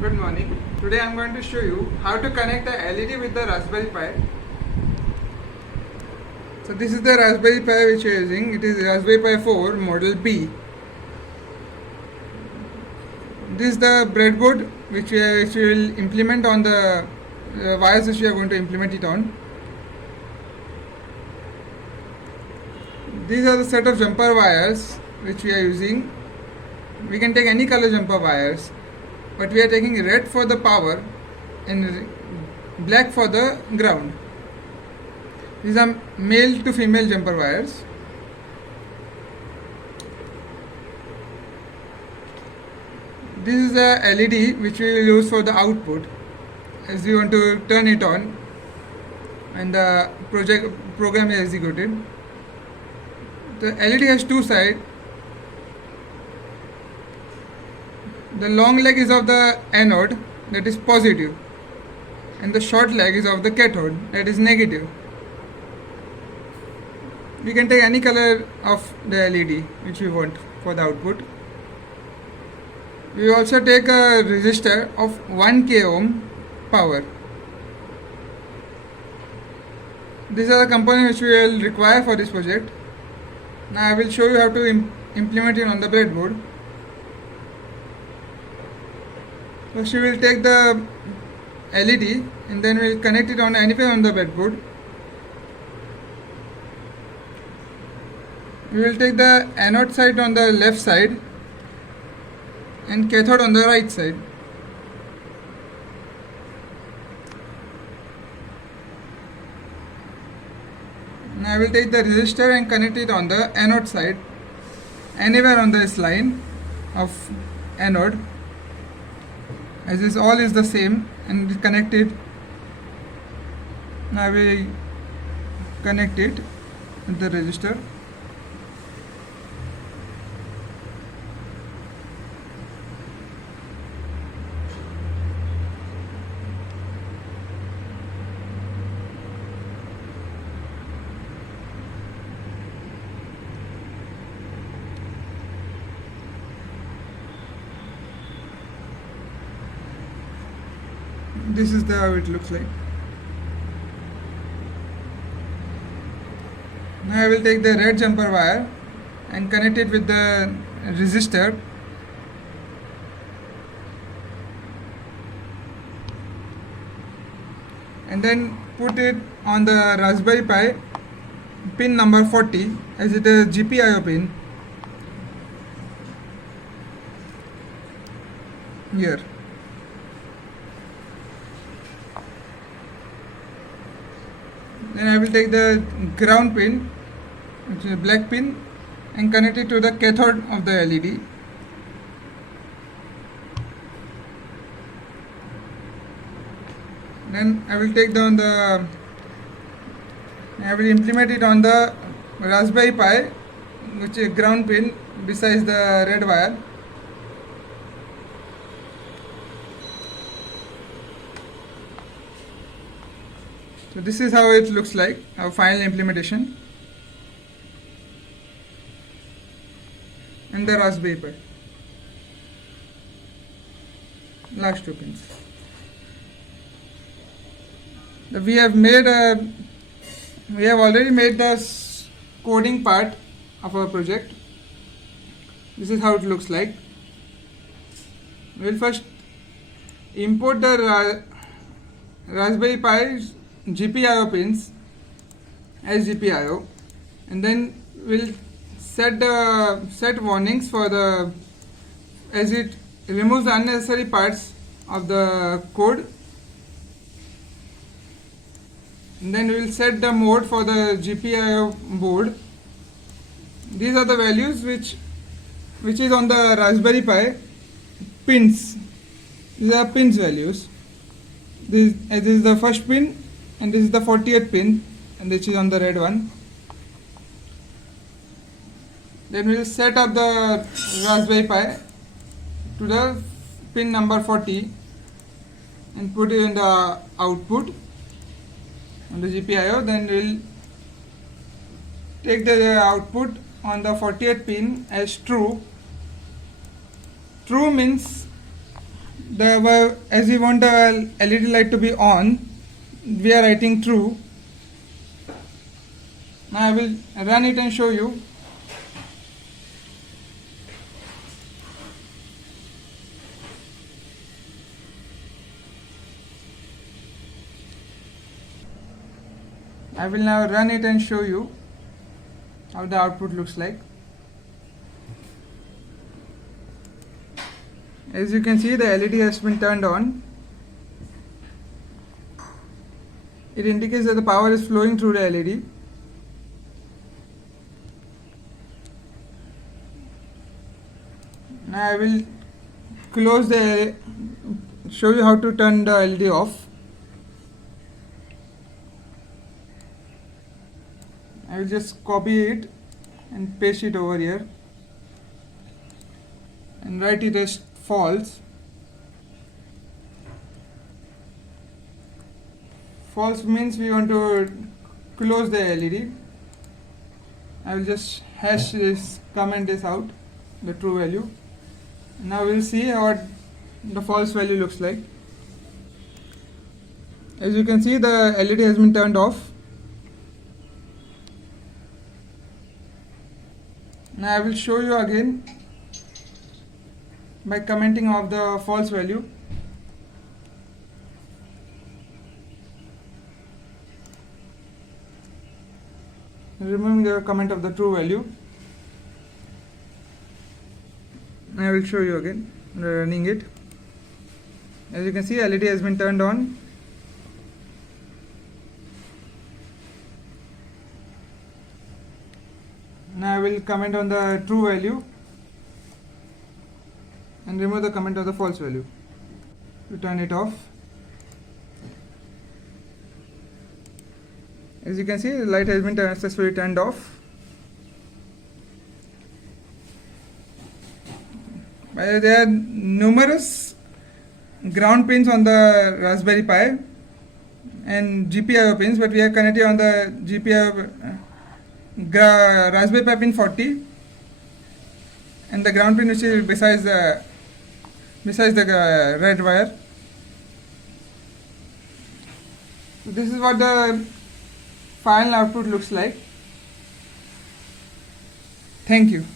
Good morning. Today I am going to show you how to connect the LED with the Raspberry Pi. So this is the Raspberry Pi which we are using. It is Raspberry Pi 4 model B. This is the breadboard which we will implement on the wires which we are going to implement it on. These are the set of jumper wires which we are using. We can take any color jumper wires, but we are taking red for the power and black for the ground. These are male to female jumper wires. This is a LED which we will use for the output as we want to turn it on and the program is executed. The LED has two sides. The long leg is of the anode, that is positive, and the short leg is of the cathode, that is negative. We can take any color of the LED which we want for the output. We also take a resistor of 1k ohm power. These are the components which we will require for this project. Now I will show you how to implement it on the breadboard. First we will take the LED and then we will connect it on anywhere on the breadboard. We will take the anode side on the left side and cathode on the right side. Now I will take the resistor and connect it on the anode side, anywhere on this line of anode, as this all is the same and connected. Now I will connect it with the resistor. This is how it looks like. Now I will take the red jumper wire and connect it with the resistor. And then put it on the Raspberry Pi pin number 40, as it is a GPIO pin here. Then I will take the ground pin, which is a black pin, and connect it to the cathode of the LED. Then I will implement it on the Raspberry Pi, which is a ground pin besides the red wire. So this is how it looks like, our final implementation, and the Raspberry Pi. Last two pins. We have already made the coding part of our project. This is how it looks like. We will first import the Raspberry Pi's GPIO pins as GPIO, and then we'll set warnings for as it removes the unnecessary parts of the code, and then we will set the mode for the GPIO board. These are the values which is on the Raspberry Pi pins. These are pins values. This is the first pin, and this is the 40th pin, and which is on the red one. Then we will set up the Raspberry Pi to the pin number 40 and put it in the output on the GPIO. Then we will take the output on the 40th pin as true. True means as we want the LED light to be on, we are writing true. Now I will run it and show you. I will now run it and show you how the output looks like. As you can see, the LED has been turned on. It indicates that the power is flowing through the LED. Now I will show you how to turn the LED off. I will just copy it and paste it over here and write it as false. False means we want to close the LED. I will just hash this, comment this out, the true value. Now we'll see what the false value looks like. As you can see, the LED has been turned off. Now I will show you again by commenting of the false value. Removing the comment of the true value. I will show you again, running it. As you can see, LED has been turned on. Now I will comment on the true value and remove the comment of the false value. To turn it off. As you can see, the light has been successfully turned off. There are numerous ground pins on the Raspberry Pi and GPIO pins, but we are connected on the GPIO Raspberry Pi pin 40 and the ground pin which is besides the red wire. So this is what the final output looks like. Thank you.